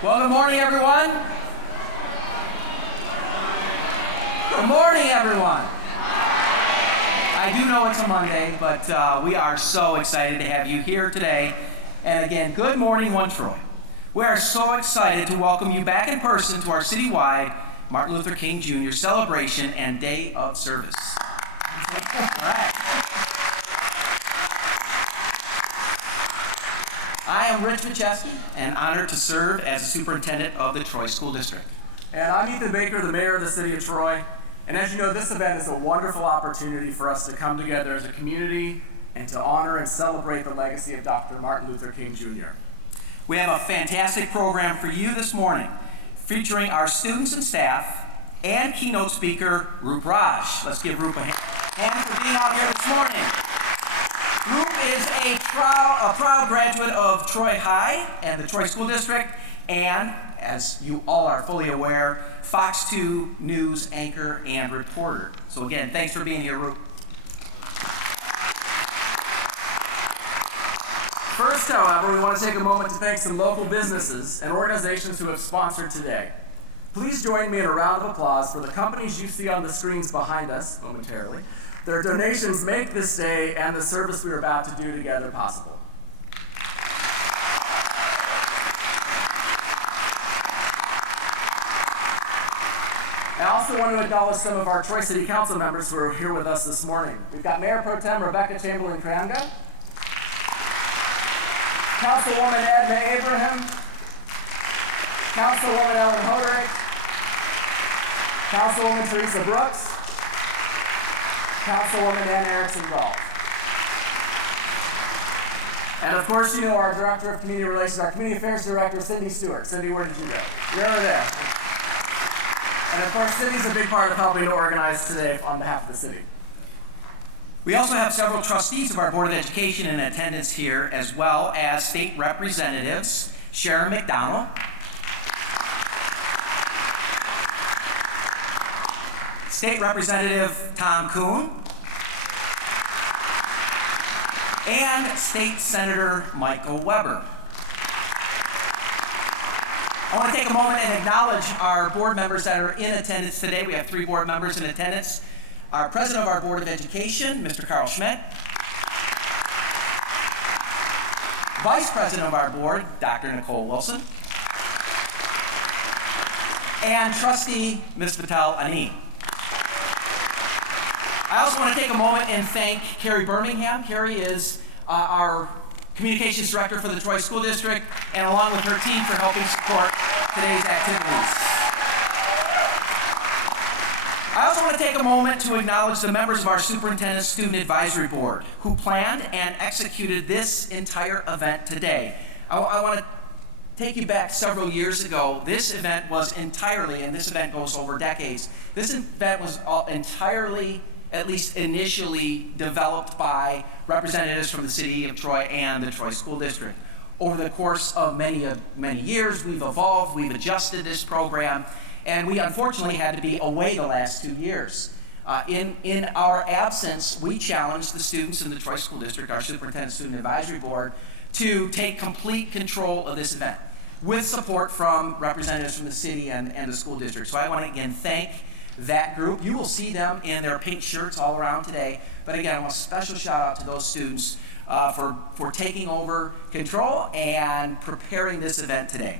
Well, good morning, everyone. Good morning, everyone. I do know it's a Monday, but we are so excited to have you here today. And again, good morning, One Troy. We are so excited to welcome you back in person to our citywide Martin Luther King Jr. celebration and day of service. All right. I am Rich Macheski and honored to serve as the superintendent of the Troy School District. And I'm Ethan Baker, the mayor of the city of Troy. And as you know, this event is a wonderful opportunity for us to come together as a community and to honor and celebrate the legacy of Dr. Martin Luther King Jr. We have a fantastic program for you this morning, featuring our students and staff and keynote speaker, Roop Raj. Let's give Roop a hand for being out here this morning. Roop is a proud graduate of Troy High and the Troy School District, and as you all are fully aware, Fox 2 news anchor and reporter. So again, thanks for being here, Roop. First, however, we want to take a moment to thank some local businesses and organizations who have sponsored today. Please join me in a round of applause for the companies you see on the screens behind us momentarily. Their donations make this day and the service we are about to do together possible. I also want to acknowledge some of our Troy City Council members who are here with us this morning. We've got Mayor Pro Tem Rebecca Chamberlain-Krianga, Councilwoman Edna Abraham, Councilwoman Ellen Hoderick, Councilwoman Teresa Brooks, Councilwoman Ann Erickson-Gall. And of course, you know our Director of Community Relations, our Community Affairs Director, Cindy Stewart. Cindy, where did you go? You're over there. And of course, Cindy's a big part of helping to organize today on behalf of the city. We also have several trustees of our Board of Education in attendance here, as well as state representatives, Sharon McDonald, State Representative Tom Kuhn, and State Senator Michael Weber. I want to take a moment and acknowledge our board members that are in attendance today. We have 3 board members in attendance. Our president of our Board of Education, Mr. Carl Schmidt. Vice president of our board, Dr. Nicole Wilson. And trustee, Ms. Patel Ani. I also want to take a moment and thank Carrie Birmingham. Carrie is our communications director for the Troy School District, and along with her team for helping support today's activities. I also want to take a moment to acknowledge the members of our Superintendent Student Advisory Board who planned and executed this entire event today. I want to take you back several years ago. This event was entirely, and this event goes over decades, this event was entirely, at least initially, developed by representatives from the city of Troy and the Troy School District. Over the course of many years, we've evolved, we've adjusted this program, and we unfortunately had to be away the last 2 years. In our absence, we challenged the students in the Troy School District, our Superintendent Student Advisory Board, to take complete control of this event with support from representatives from the city and the school district. So I want to again thank that group. You will see them in their pink shirts all around today. But again, I want a special shout out to those students for taking over control and preparing this event today.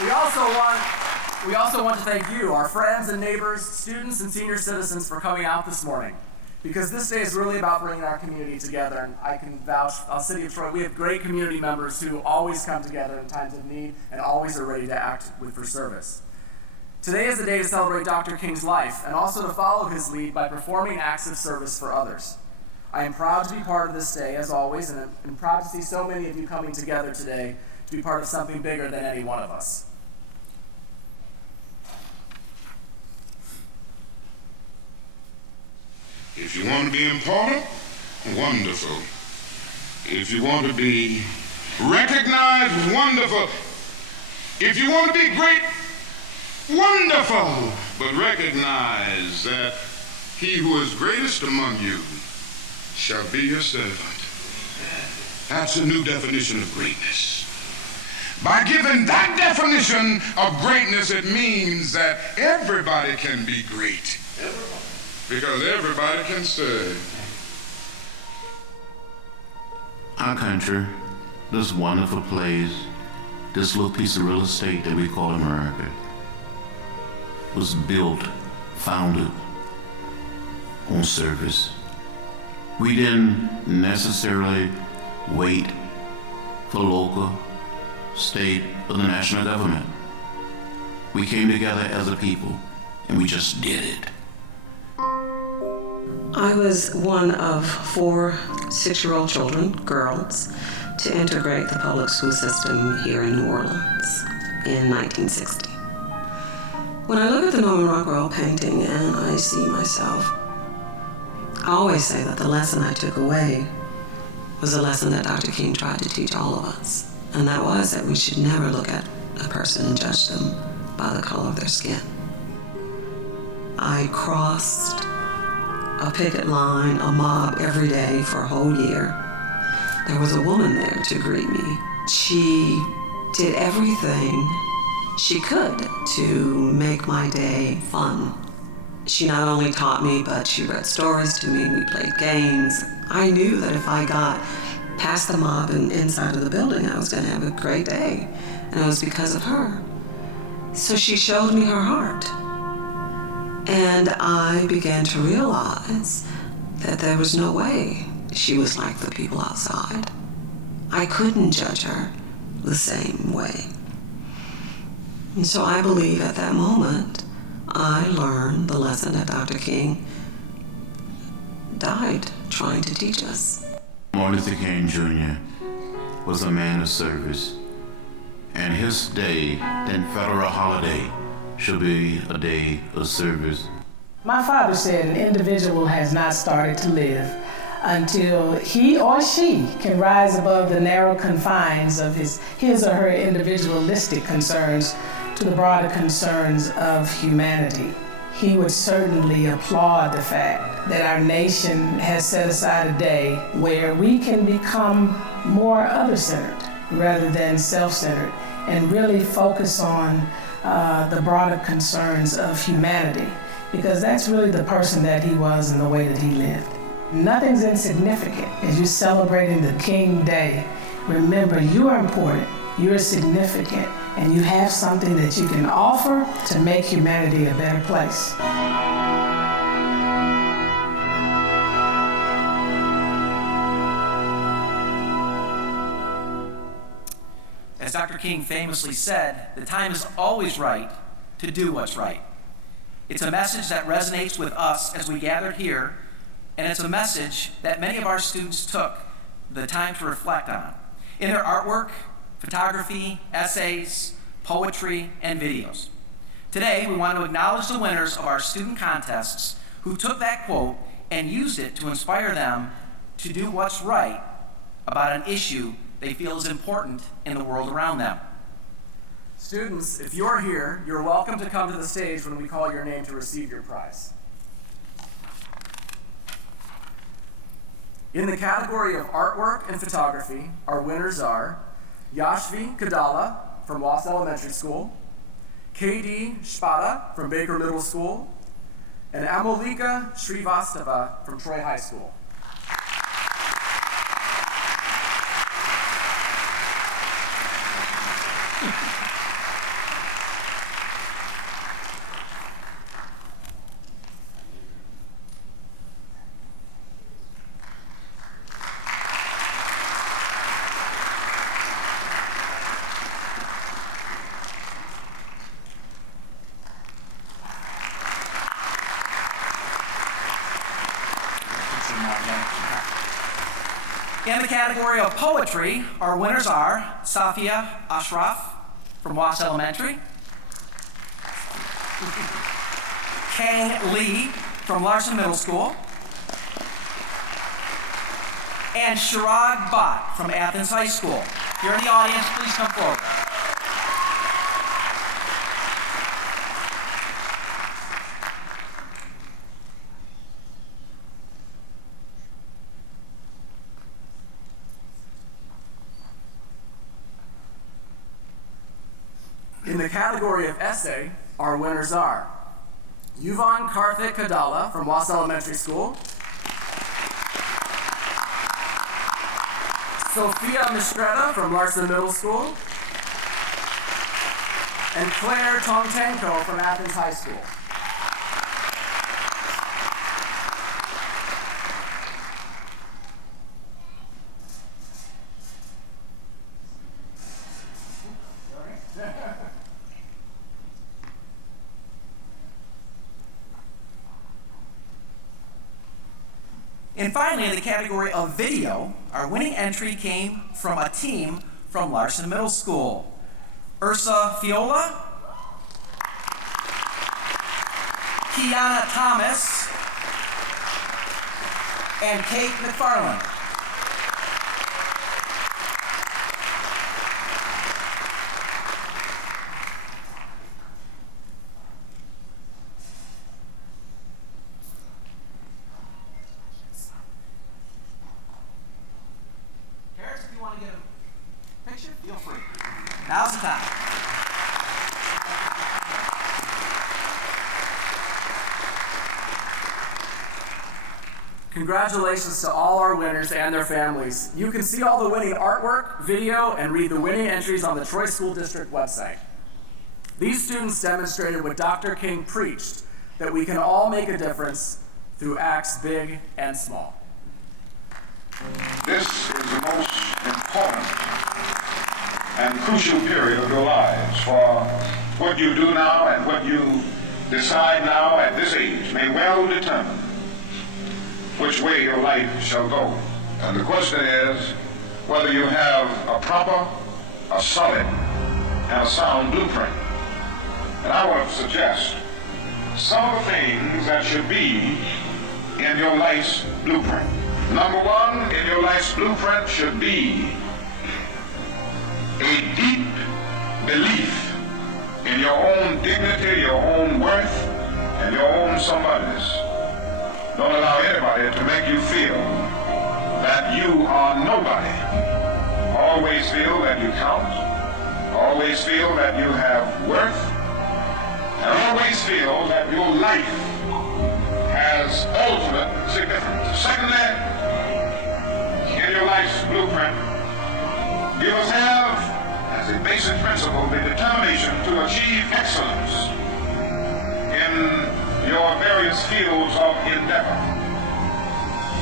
We also want to thank you, our friends and neighbors, students and senior citizens, for coming out this morning. Because this day is really about bringing our community together, and I can vouch, City of Troy, we have great community members who always come together in times of need and always are ready to act for service. Today is the day to celebrate Dr. King's life and also to follow his lead by performing acts of service for others. I am proud to be part of this day, as always, and I'm proud to see so many of you coming together today to be part of something bigger than any one of us. If you want to be important, wonderful. If you want to be recognized, wonderful. If you want to be great, wonderful. But recognize that he who is greatest among you shall be your servant. That's a new definition of greatness. By giving that definition of greatness, it means that everybody can be great. Because everybody can serve. Our country, this wonderful place, this little piece of real estate that we call America, was built, founded on service. We didn't necessarily wait for local, state, or the national government. We came together as a people, and we just did it. I was one of 4 6-year-old children, girls, to integrate the public school system here in New Orleans in 1960. When I look at the Norman Rockwell painting and I see myself, I always say that the lesson I took away was a lesson that Dr. King tried to teach all of us, and that was that we should never look at a person and judge them by the color of their skin. I crossed a picket line, a mob every day for a whole year. There was a woman there to greet me. She did everything she could to make my day fun. She not only taught me, but she read stories to me. We played games. I knew that if I got past the mob and inside of the building, I was going to have a great day. And it was because of her. So she showed me her heart. And I began to realize that there was no way she was like the people outside. I couldn't judge her the same way. And so I believe at that moment, I learned the lesson that Dr. King died trying to teach us. Martin Luther King Jr. was a man of service, and his day, that federal holiday, should be a day of service. My father said an individual has not started to live until he or she can rise above the narrow confines of his or her individualistic concerns to the broader concerns of humanity. He would certainly applaud the fact that our nation has set aside a day where we can become more other-centered rather than self-centered and really focus on the broader concerns of humanity, because that's really the person that he was and the way that he lived. Nothing's insignificant. As you're celebrating the King Day, remember you are important, you're significant, and you have something that you can offer to make humanity a better place. As Dr. King famously said, the time is always right to do what's right. It's a message that resonates with us as we gather here, and it's a message that many of our students took the time to reflect on in their artwork, photography, essays, poetry, and videos. Today, we want to acknowledge the winners of our student contests who took that quote and used it to inspire them to do what's right about an issue they feel is important in the world around them. Students, if you're here, you're welcome to come to the stage when we call your name to receive your prize. In the category of artwork and photography, our winners are Yashvi Kadala from Ross Elementary School, K.D. Spada from Baker Middle School, and Amolika Srivastava from Troy High School. In the category of poetry, our winners are Safia Ashraf from Wass Elementary, Kang Lee from Larson Middle School, and Shirag Bhatt from Athens High School. If you're in the audience, please come forward. In the category of essay, our winners are Yuvan Karthik Kadala from Wass Elementary School, Sophia Mistretta from Larson Middle School, and Claire Tongtenko from Athens High School. And finally, in the category of video, our winning entry came from a team from Larson Middle School. Ursa Fiola, Kiana Thomas, and Kate McFarland. If you want to get a picture, feel free. Now's the time. Congratulations to all our winners and their families. You can see all the winning artwork, video, and read the winning entries on the Troy School District website. These students demonstrated what Dr. King preached, that we can all make a difference through acts big and small. This is the most important and crucial period of your lives, for what you do now and what you decide now at this age may well determine which way your life shall go. And the question is whether you have a proper, a solid, and a sound blueprint. And I want to suggest some of the things that should be in your life's blueprint. Number one, in your life's blueprint should be a deep belief in your own dignity, your own worth, and your own somebodyness. Don't allow anybody to make you feel that you are nobody. Always feel that you count. Always feel that you have worth. And always feel that your life has ultimate significance. Secondly, in your life's blueprint, you must have, as a basic principle, the determination to achieve excellence in your various fields of endeavor.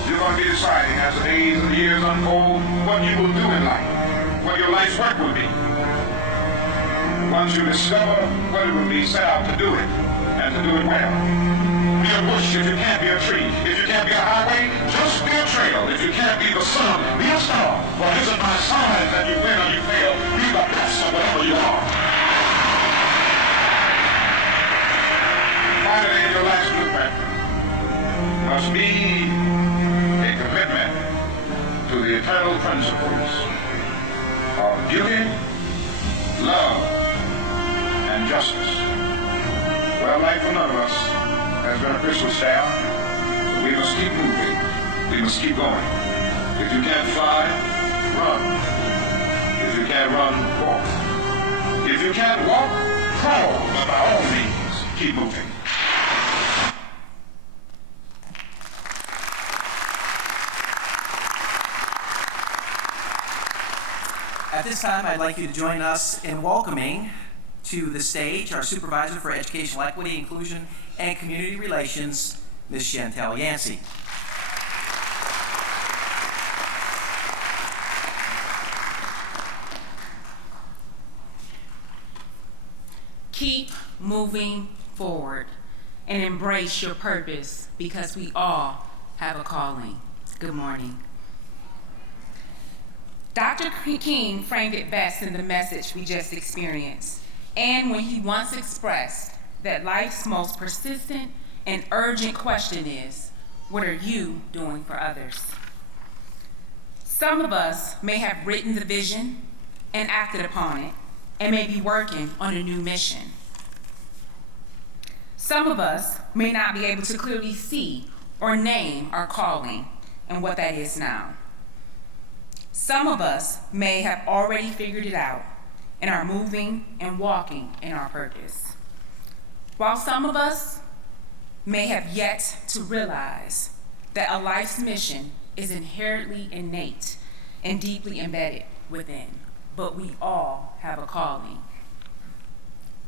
You're going to be deciding as the days and years unfold what you will do in life, what your life's work will be. Once you discover what it will be, set out to do it, and to do it well. Be a bush if you can't be a tree. If you can't be a highway, just be a trail. If you can't be the sun, be a star. For it isn't by signs that you win or you fail. Be the best of whatever you are. Finally, in your life's blueprint must be a commitment to the eternal principles of duty, love, and justice. Well, life for none of us has been a Christmas staff, but we must keep moving. We must keep going. If you can't fly, run. If you can't run, walk. If you can't walk, crawl. But by all means, keep moving. At this time, I'd like you to join us in welcoming to the stage our Supervisor for Educational Equity, Inclusion, and Community Relations, Ms. Chantel Yancey. Keep moving forward and embrace your purpose, because we all have a calling. Good morning. Dr. King framed it best in the message we just experienced, and when he once expressed that life's most persistent and urgent question is, what are you doing for others? Some of us may have written the vision and acted upon it, and may be working on a new mission. Some of us may not be able to clearly see or name our calling and what that is now. Some of us may have already figured it out and are moving and walking in our purpose. While some of us may have yet to realize that a life's mission is inherently innate and deeply embedded within, but we all have a calling.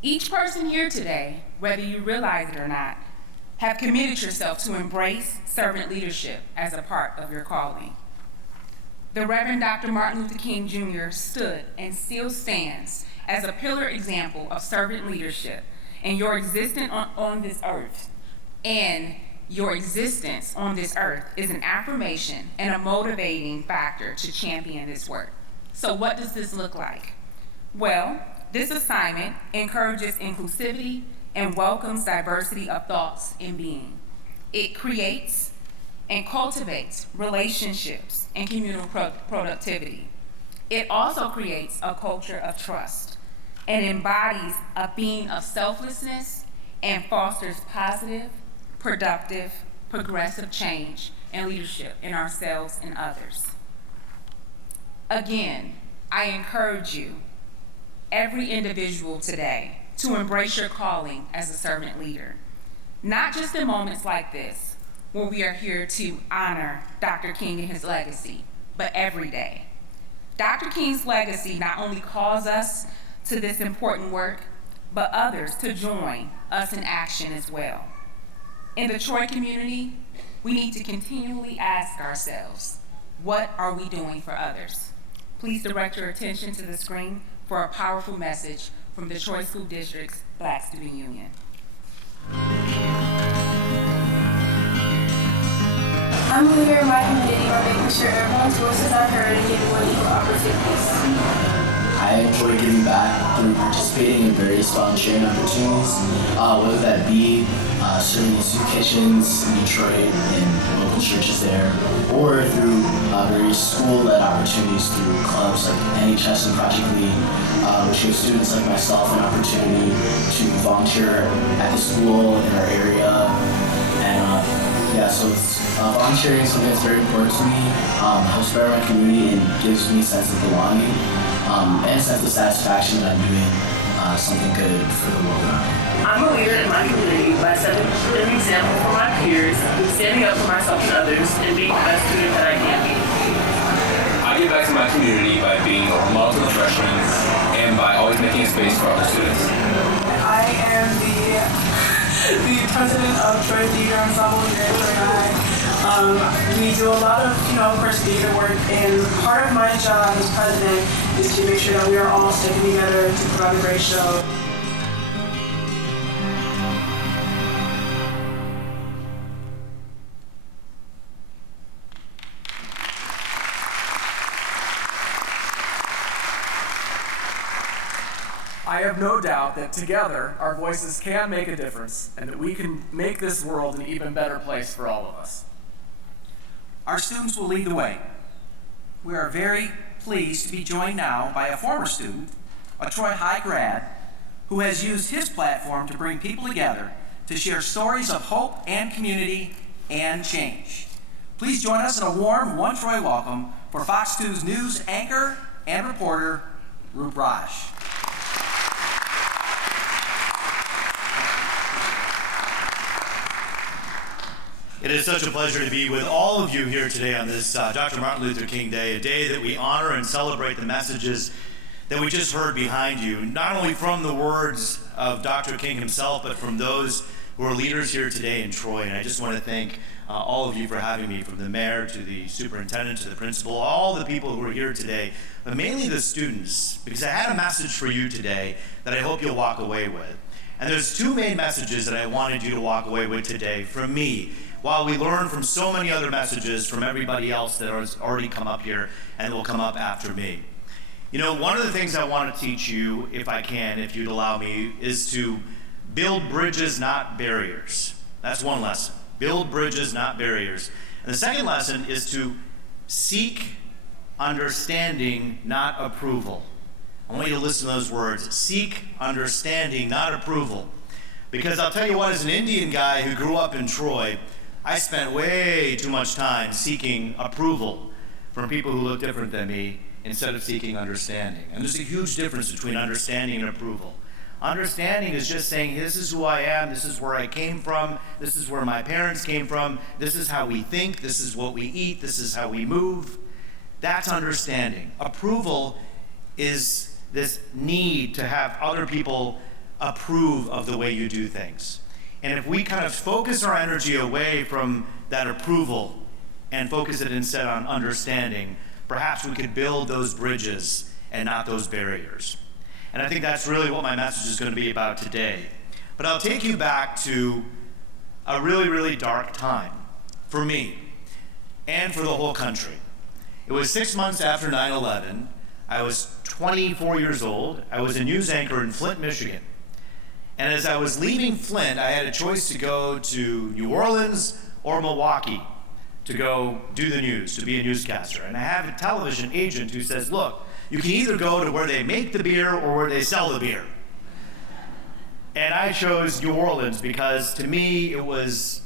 Each person here today, whether you realize it or not, have committed yourself to embrace servant leadership as a part of your calling. The Reverend Dr. Martin Luther King Jr. stood and still stands as a pillar example of servant leadership and your existence on this earth. And your existence on this earth is an affirmation and a motivating factor to champion this work. So what does this look like? Well, this assignment encourages inclusivity and welcomes diversity of thoughts and being. It creates and cultivates relationships and communal productivity. It also creates a culture of trust and embodies a being of selflessness and fosters positive, productive, progressive change and leadership in ourselves and others. Again, I encourage you, every individual today, to embrace your calling as a servant leader, not just in moments like this, where we are here to honor Dr. King and his legacy, but every day. Dr. King's legacy not only calls us to this important work, but others to join us in action as well. In the Troy community, we need to continually ask ourselves, what are we doing for others? Please direct your attention to the screen for a powerful message from the Troy School District's Black Student Union. I'm a leader in my community by making sure everyone's voices are heard and given equal opportunities. I enjoy giving back through participating in various volunteering opportunities, whether that be serving in soup kitchens in Detroit and local churches there, or through various school-led opportunities through clubs like NHS and Project Lead, which gives students like myself an opportunity to volunteer at the school in our area. And so volunteering is something that's very important to me, helps better my community and gives me a sense of belonging. And a sense of satisfaction that I'm doing something good for the world around me. I'm a leader in my community by setting an example for my peers, standing up for myself and others, and being the best student that I can be. I give back to my community by being a role model to the freshmen and by always making a space for other students. I am the president of Troy Theater Ensemble here at Troy High. We do a lot of, of course, theater work, and part of my job as president is to make sure that we are all sticking together to put on a great show. I have no doubt that together our voices can make a difference and that we can make this world an even better place for all of us. Our students will lead the way. We are very pleased to be joined now by a former student, a Troy High grad, who has used his platform to bring people together to share stories of hope and community and change. Please join us in a warm One Troy welcome for Fox 2's news anchor and reporter, Roop Raj. It is such a pleasure to be with all of you here today on this Dr. Martin Luther King Day, a day that we honor and celebrate the messages that we just heard behind you, not only from the words of Dr. King himself, but from those who are leaders here today in Troy. And I just want to thank all of you for having me, from the mayor to the superintendent to the principal, all the people who are here today, but mainly the students, because I had a message for you today that I hope you'll walk away with. And there's two main messages that I wanted you to walk away with today from me, while we learn from so many other messages from everybody else that has already come up here and will come up after me. One of the things I want to teach you, if I can, if you'd allow me, is to build bridges, not barriers. That's one lesson. Build bridges, not barriers. And the second lesson is to seek understanding, not approval. I want you to listen to those words. Seek understanding, not approval. Because I'll tell you what, as an Indian guy who grew up in Troy, I spent way too much time seeking approval from people who look different than me instead of seeking understanding. And there's a huge difference between understanding and approval. Understanding is just saying, this is who I am, this is where I came from, this is where my parents came from, this is how we think, this is what we eat, this is how we move. That's understanding. Approval is this need to have other people approve of the way you do things. And if we kind of focus our energy away from that approval and focus it instead on understanding, perhaps we could build those bridges and not those barriers. And I think that's really what my message is going to be about today. But I'll take you back to a really, really dark time for me and for the whole country. It was 6 months after 9/11. I was 24 years old. I was a news anchor in Flint, Michigan. And as I was leaving Flint, I had a choice to go to New Orleans or Milwaukee to go do the news, to be a newscaster. And I have a television agent who says, look, you can either go to where they make the beer or where they sell the beer. And I chose New Orleans because to me it was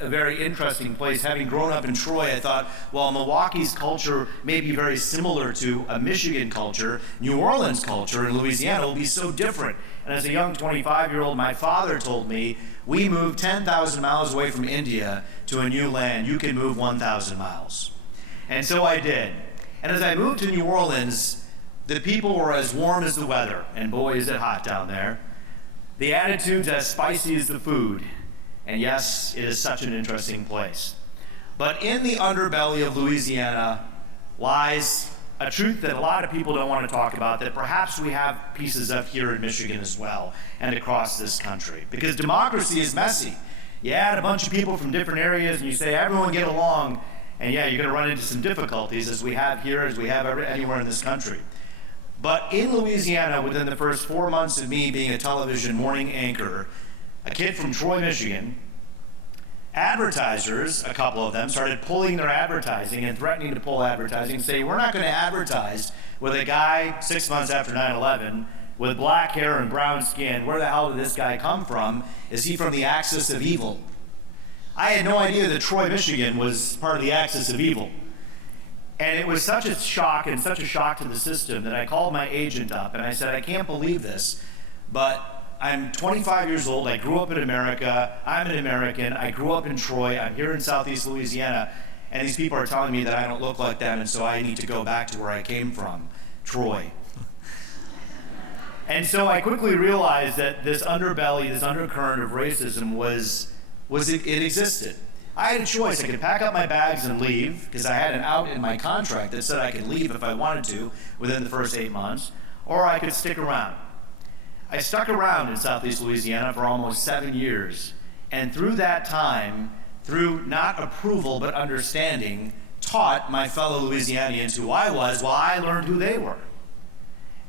a very interesting place. Having grown up in Troy, I thought, well, Milwaukee's culture may be very similar to a Michigan culture. New Orleans culture in Louisiana will be so different. And as a young 25-year-old, my father told me, we moved 10,000 miles away from India to a new land. You can move 1,000 miles. And so I did. And as I moved to New Orleans, the people were as warm as the weather, and boy, is it hot down there. The attitudes as spicy as the food. And yes, it is such an interesting place. But in the underbelly of Louisiana lies a truth that a lot of people don't want to talk about, that perhaps we have pieces of here in Michigan as well, and across this country. Because democracy is messy. You add a bunch of people from different areas and you say, everyone get along, and yeah, you're going to run into some difficulties as we have here, as we have anywhere in this country. But in Louisiana, within the first 4 months of me being a television morning anchor, a kid from Troy, Michigan, advertisers, a couple of them, started pulling their advertising and threatening to pull advertising, say, we're not going to advertise with a guy 6 months after 9/11 with black hair and brown skin. Where the hell did this guy come from? Is he from the axis of evil? I had no idea that Troy, Michigan was part of the axis of evil. And it was such a shock and such a shock to the system that I called my agent up and I said, I can't believe this, but I'm 25 years old, I grew up in America, I'm an American, I grew up in Troy, I'm here in Southeast Louisiana, and these people are telling me that I don't look like them, and so I need to go back to where I came from, Troy. And so I quickly realized that this underbelly, this undercurrent of racism it existed. I had a choice. I could pack up my bags and leave, because I had an out in my contract that said I could leave if I wanted to within the first 8 months, or I could stick around. I stuck around in Southeast Louisiana for almost 7 years, and through that time, through not approval but understanding, taught my fellow Louisianians who I was while I learned who they were.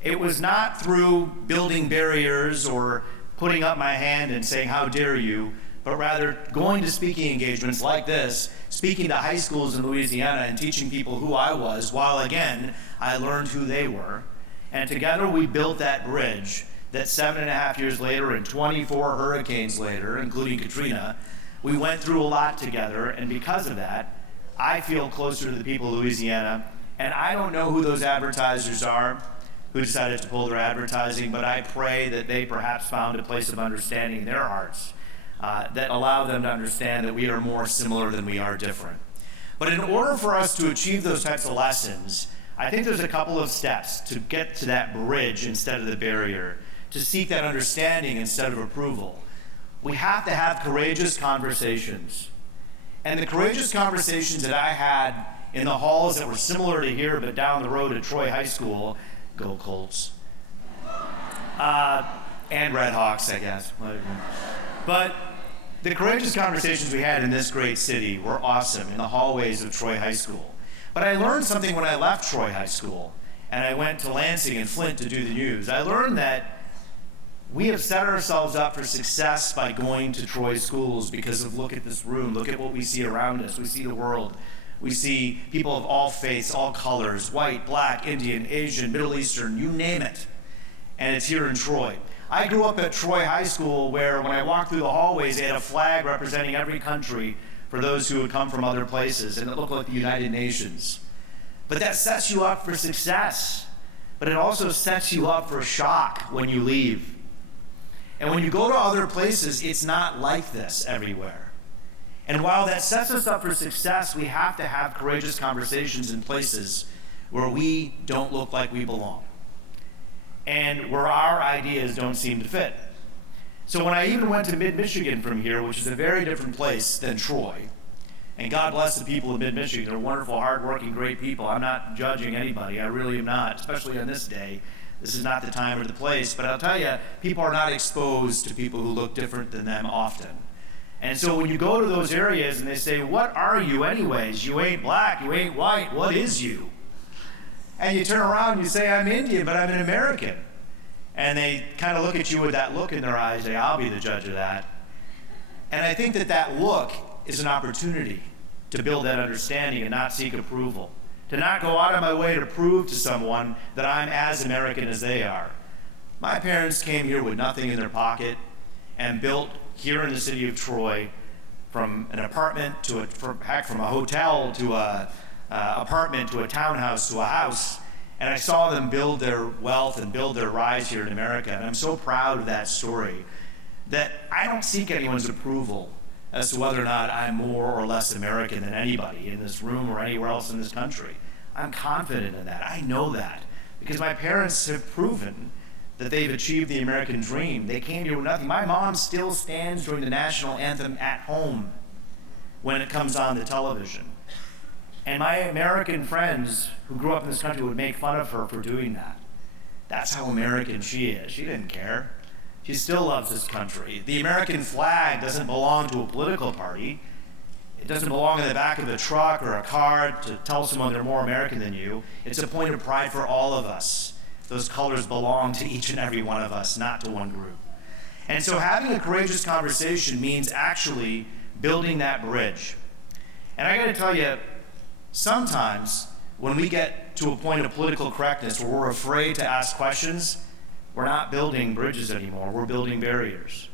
It was not through building barriers or putting up my hand and saying, how dare you, but rather going to speaking engagements like this, speaking to high schools in Louisiana and teaching people who I was, while again, I learned who they were. And together we built that bridge that 7.5 years later and 24 hurricanes later, including Katrina, we went through a lot together, and because of that, I feel closer to the people of Louisiana, and I don't know who those advertisers are who decided to pull their advertising, but I pray that they perhaps found a place of understanding in their hearts that allow them to understand that we are more similar than we are different. But in order for us to achieve those types of lessons, I think there's a couple of steps to get to that bridge instead of the barrier, to seek that understanding instead of approval. We have to have courageous conversations. And the courageous conversations that I had in the halls that were similar to here but down the road at Troy High School, go Colts, and Red Hawks, I guess. But the courageous conversations we had in this great city were awesome in the hallways of Troy High School. But I learned something when I left Troy High School and I went to Lansing and Flint to do the news. I learned that we have set ourselves up for success by going to Troy schools because of, look at this room, look at what we see around us. We see the world. We see people of all faiths, all colors, white, black, Indian, Asian, Middle Eastern, you name it. And it's here in Troy. I grew up at Troy High School where when I walked through the hallways, they had a flag representing every country for those who had come from other places, and it looked like the United Nations. But that sets you up for success. But it also sets you up for shock when you leave. And when you go to other places, it's not like this everywhere. And while that sets us up for success, we have to have courageous conversations in places where we don't look like we belong and where our ideas don't seem to fit. So when I even went to mid-Michigan from here, which is a very different place than Troy, and God bless the people of mid-Michigan, they're wonderful, hardworking, great people. I'm not judging anybody, I really am not, especially on this day. This is not the time or the place, but I'll tell you, people are not exposed to people who look different than them often. And so when you go to those areas and they say, what are you anyways? You ain't black, you ain't white, what is you? And you turn around and you say, I'm Indian, but I'm an American. And they kind of look at you with that look in their eyes, say, I'll be the judge of that. And I think that that look is an opportunity to build that understanding and not seek approval. To not go out of my way to prove to someone that I'm as American as they are. My parents came here with nothing in their pocket and built here in the city of Troy from an apartment to from a hotel to a apartment to a townhouse to a house. And I saw them build their wealth and build their rise here in America. And I'm so proud of that story that I don't seek anyone's approval as to whether or not I'm more or less American than anybody in this room or anywhere else in this country. I'm confident in that. I know that because my parents have proven that they've achieved the American dream. They came here with nothing. My mom still stands during the national anthem at home when it comes on the television. And my American friends who grew up in this country would make fun of her for doing that. That's how American she is. She didn't care. She still loves this country. The American flag doesn't belong to a political party. It doesn't belong in the back of a truck or a car to tell someone they're more American than you. It's a point of pride for all of us. Those colors belong to each and every one of us, not to one group. And so having a courageous conversation means actually building that bridge. And I gotta tell you, sometimes when we get to a point of political correctness where we're afraid to ask questions, we're not building bridges anymore, we're building barriers.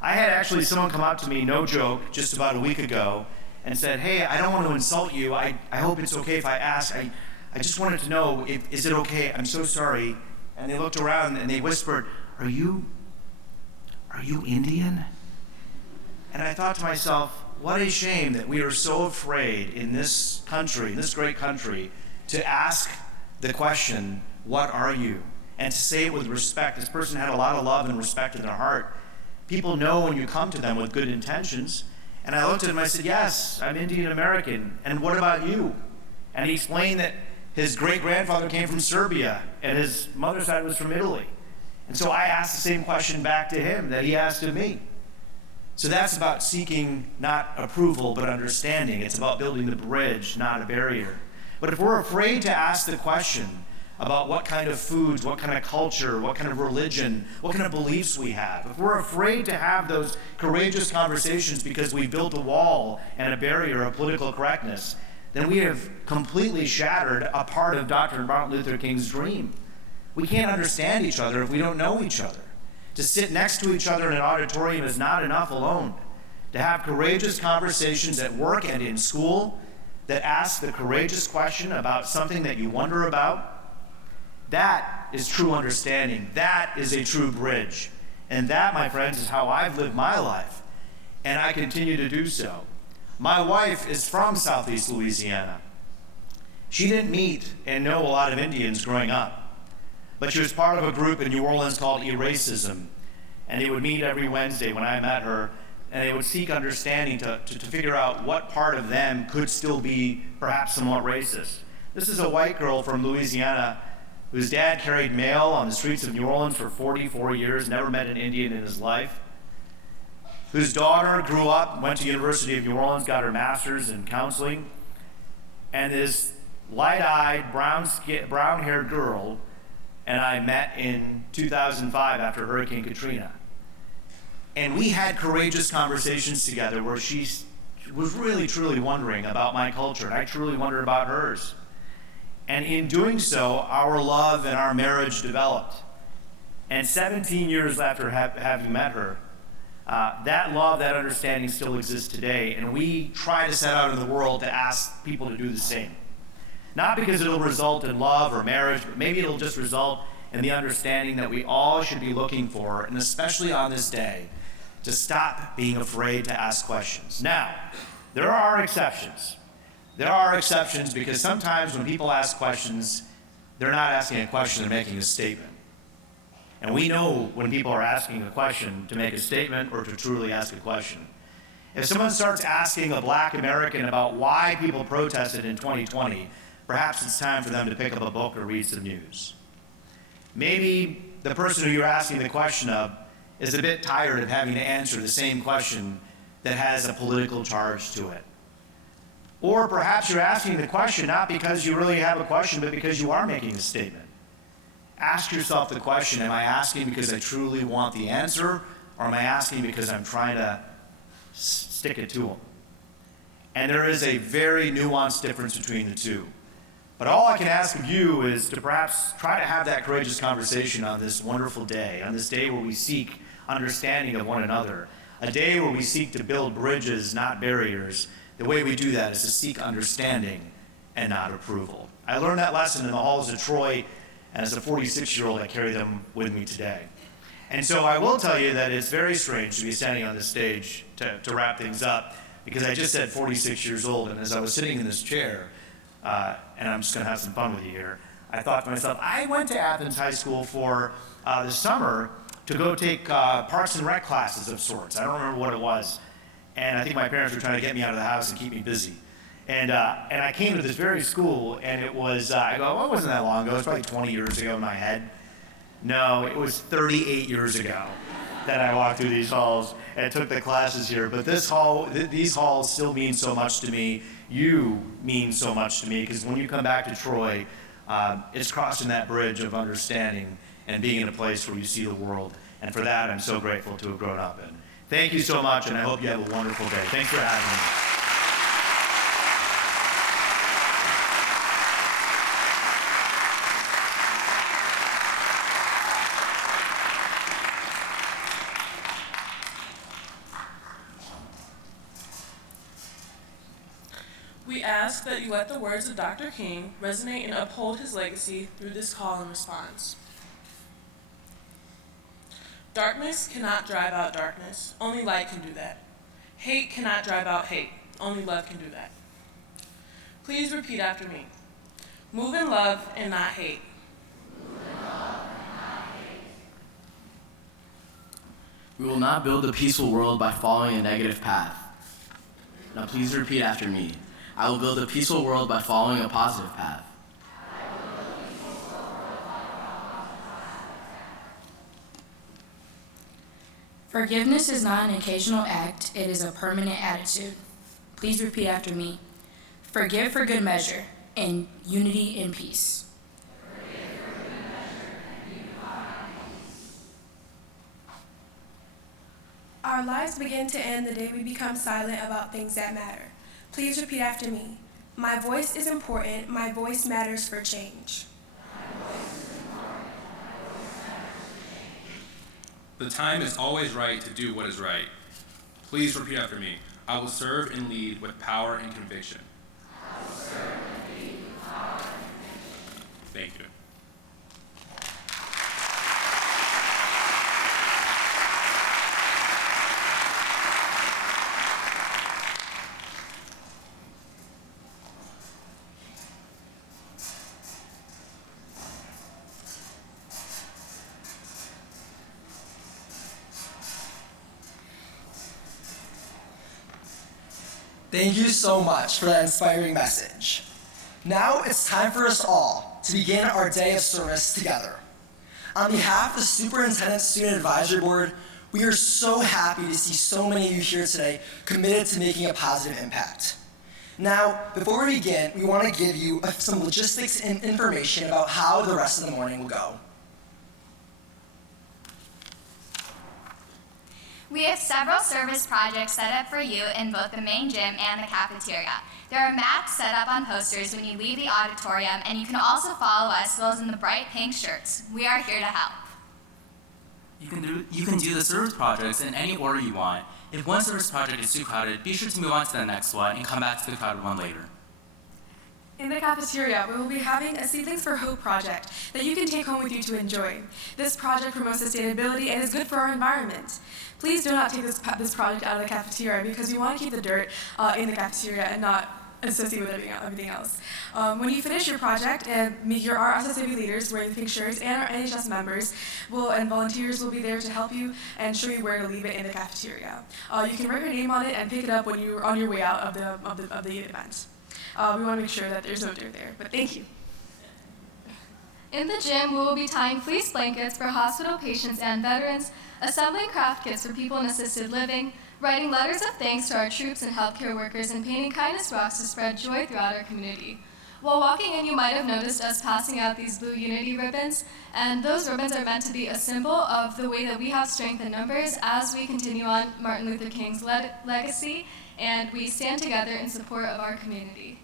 I had actually someone come up to me, no joke, just about a week ago, and said, hey, I don't want to insult you, I hope it's okay if I ask, I just wanted to know, is it okay, I'm so sorry. And they looked around and they whispered, are you Indian? And I thought to myself, what a shame that we are so afraid in this country, in this great country, to ask the question, what are you? And to say it with respect. This person had a lot of love and respect in their heart. People know when you come to them with good intentions. And I looked at him and I said, yes, I'm Indian American. And what about you? And he explained that his great-grandfather came from Serbia and his mother's side was from Italy. And so I asked the same question back to him that he asked of me. So that's about seeking not approval but understanding. It's about building the bridge, not a barrier. But if we're afraid to ask the question about what kind of foods, what kind of culture, what kind of religion, what kind of beliefs we have, if we're afraid to have those courageous conversations because we built a wall and a barrier of political correctness, then we have completely shattered a part of Dr. Martin Luther King's dream. We can't understand each other if we don't know each other. To sit next to each other in an auditorium is not enough alone. To have courageous conversations at work and in school that ask the courageous question about something that you wonder about, that is true understanding. That is a true bridge. And that, my friends, is how I've lived my life. And I continue to do so. My wife is from Southeast Louisiana. She didn't meet and know a lot of Indians growing up, but she was part of a group in New Orleans called Eracism. And they would meet every Wednesday when I met her, and they would seek understanding to figure out what part of them could still be perhaps somewhat racist. This is a white girl from Louisiana whose dad carried mail on the streets of New Orleans for 44 years, never met an Indian in his life, whose daughter grew up, went to University of New Orleans, got her master's in counseling, and this light-eyed, brown-haired girl and I met in 2005 after Hurricane Katrina. And we had courageous conversations together where she was really, truly wondering about my culture, and I truly wondered about hers. And in doing so, our love and our marriage developed. And 17 years after having met her, that love, that understanding still exists today, and we try to set out in the world to ask people to do the same. Not because it'll result in love or marriage, but maybe it'll just result in the understanding that we all should be looking for, and especially on this day, to stop being afraid to ask questions. Now, there are exceptions. There are exceptions because sometimes when people ask questions, they're not asking a question, they're making a statement. And we know when people are asking a question to make a statement or to truly ask a question. If someone starts asking a black American about why people protested in 2020, perhaps it's time for them to pick up a book or read some news. Maybe the person who you're asking the question of is a bit tired of having to answer the same question that has a political charge to it. Or perhaps you're asking the question not because you really have a question, but because you are making a statement. Ask yourself the question, am I asking because I truly want the answer, or am I asking because I'm trying to stick it to them? And there is a very nuanced difference between the two. But all I can ask of you is to perhaps try to have that courageous conversation on this wonderful day, on this day where we seek understanding of one another, a day where we seek to build bridges, not barriers. The way we do that is to seek understanding and not approval. I learned that lesson in the halls of Troy, and as a 46-year-old, I carry them with me today. And so I will tell you that it's very strange to be standing on this stage to wrap things up, because I just said 46 years old, and as I was sitting in this chair, and I'm just going to have some fun with you here, I thought to myself, I went to Athens High School for the summer to go take Parks and Rec classes of sorts. I don't remember what it was. And I think my parents were trying to get me out of the house and keep me busy. And I came to this very school, and it was, I go, well, it wasn't that long ago. It was probably 20 years ago in my head. No, it was 38 years ago that I walked through these halls and took the classes here. But these halls still mean so much to me. You mean so much to me, because when you come back to Troy, it's crossing that bridge of understanding and being in a place where you see the world. And for that, I'm so grateful to have grown up in. Thank you so much, and I hope you have a wonderful day. Thanks for having me. We ask that you let the words of Dr. King resonate and uphold his legacy through this call and response. Darkness cannot drive out darkness. Only light can do that. Hate cannot drive out hate. Only love can do that. Please repeat after me. Move in love and not hate. We will not build a peaceful world by following a negative path. Now please repeat after me. I will build a peaceful world by following a positive path. Forgiveness is not an occasional act, it is a permanent attitude. Please repeat after me. Forgive for good measure, and unity and peace. Our lives begin to end the day we become silent about things that matter. Please repeat after me. My voice is important, my voice matters for change. The time is always right to do what is right. Please repeat after me. I will serve and lead with power and conviction. Thank you. Thank you so much for that inspiring message. Now it's time for us all to begin our day of service together. On behalf of the Superintendent Student Advisory Board, we are so happy to see so many of you here today committed to making a positive impact. Now, before we begin, we want to give you some logistics and information about how the rest of the morning will go. We have several service projects set up for you in both the main gym and the cafeteria. There are maps set up on posters when you leave the auditorium, and you can also follow us, those in the bright pink shirts. We are here to help. You can do the service projects in any order you want. If one service project is too crowded, be sure to move on to the next one and come back to the crowded one later. In the cafeteria, we will be having a Seedlings for Hope project that you can take home with you to enjoy. This project promotes sustainability and is good for our environment. Please do not take this project out of the cafeteria because we want to keep the dirt in the cafeteria and not associate with everything else. When you finish your project, and our SSAB leaders wearing the pink shirts and our NHS members and volunteers will be there to help you and show you where to leave it in the cafeteria. You can write your name on it and pick it up when you're on your way out of the event. We want to make sure that there's no dirt there, but thank you. In the gym, we will be tying fleece blankets for hospital patients and veterans, assembling craft kits for people in assisted living, writing letters of thanks to our troops and healthcare workers, and painting kindness rocks to spread joy throughout our community. While walking in, you might have noticed us passing out these blue unity ribbons, and those ribbons are meant to be a symbol of the way that we have strength in numbers as we continue on Martin Luther King's legacy, and we stand together in support of our community.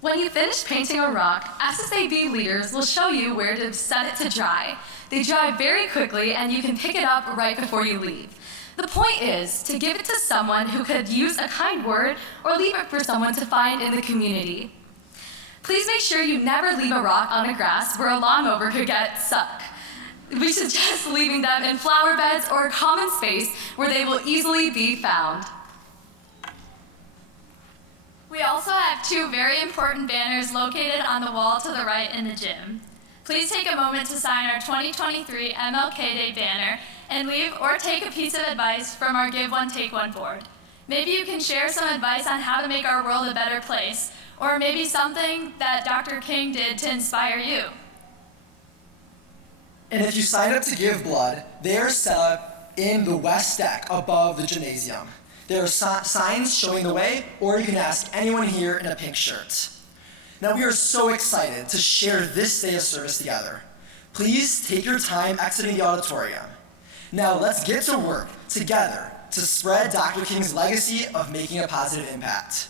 When you finish painting a rock, SSAB leaders will show you where to set it to dry. They dry very quickly and you can pick it up right before you leave. The point is to give it to someone who could use a kind word or leave it for someone to find in the community. Please make sure you never leave a rock on the grass where a lawnmower could get stuck. We suggest leaving them in flower beds or a common space where they will easily be found. We also have 2 very important banners located on the wall to the right in the gym. Please take a moment to sign our 2023 MLK Day banner and leave or take a piece of advice from our Give One, Take One board. Maybe you can share some advice on how to make our world a better place, or maybe something that Dr. King did to inspire you. And if you sign up to give blood, they are set up in the west deck above the gymnasium. There are signs showing the way, or you can ask anyone here in a pink shirt. Now we are so excited to share this day of service together. Please take your time exiting the auditorium. Now let's get to work together to spread Dr. King's legacy of making a positive impact.